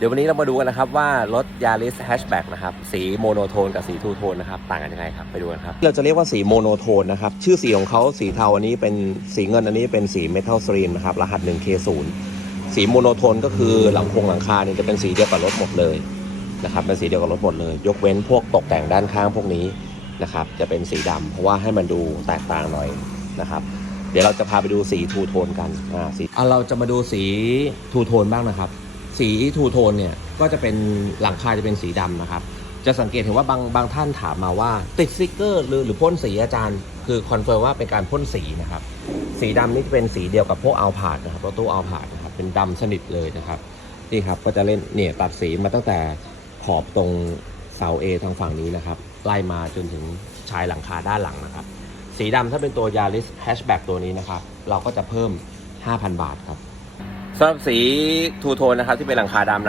เดี๋ยววันนี้เรามาดูกันนะครับว่ารถ Yaris Hatchback นะครับสีโมโนโทนกับสีทูโทนนะครับต่างกันยังไงครับไปดูกันครับ เราจะเรียกว่าสีโมโนโทนนะครับชื่อสีของเขาสีเทาอันนี้เป็นสีเงินอันนี้เป็นสีเมทัลสตรีมนะครับรหัส 1K0 สีโมโนโทนก็คือหลังคงหลังคาเนี่ยจะเป็นสีเดียวกับรถหมดเลยนะครับเป็นสีเดียวกับรถหมดเลย ยกเว้นพวกตกแต่งด้านข้างพวกนี้นะครับจะเป็นสีดำเพราะว่าให้มันดูแตกต่างหน่อยนะครับเดี๋ยวเราจะพาไปดูสีทูโทนกันอ่าสีอะเราจะมาดูสีทูโทนบ้างนะครับ สีทูโทนเนี่ยก็จะเป็นหลังคาจะเป็นสีดำนะครับ จะสังเกตเห็นว่าบางบางท่านถามมาว่าติดสติกเกอร์หรือหรือพ่นสีอาจารย์ คือคอนเฟิร์มว่าเป็นการพ่นสีนะครับสีดำนี่เป็นสีเดียวกับพวกอัลพาดนะครับรถตู้อัลพาดนะครับเป็นดำสนิทเลยนะครับนี่ครับก็จะเล่นเนี่ยตัดสีมาตั้งแต่ขอบตรงเสา A ทางฝั่งนี้นะครับไล่มาจนถึงชายหลังคาด้านหลังนะครับ สีดำถ้าเป็นตัว Yaris Hatchback ตัวนี้นะครับ เราก็จะเพิ่ม 5,000 บาทครับ สำหรับสีทูโทนนะครับที่เป็นหลังคาดำนะครับ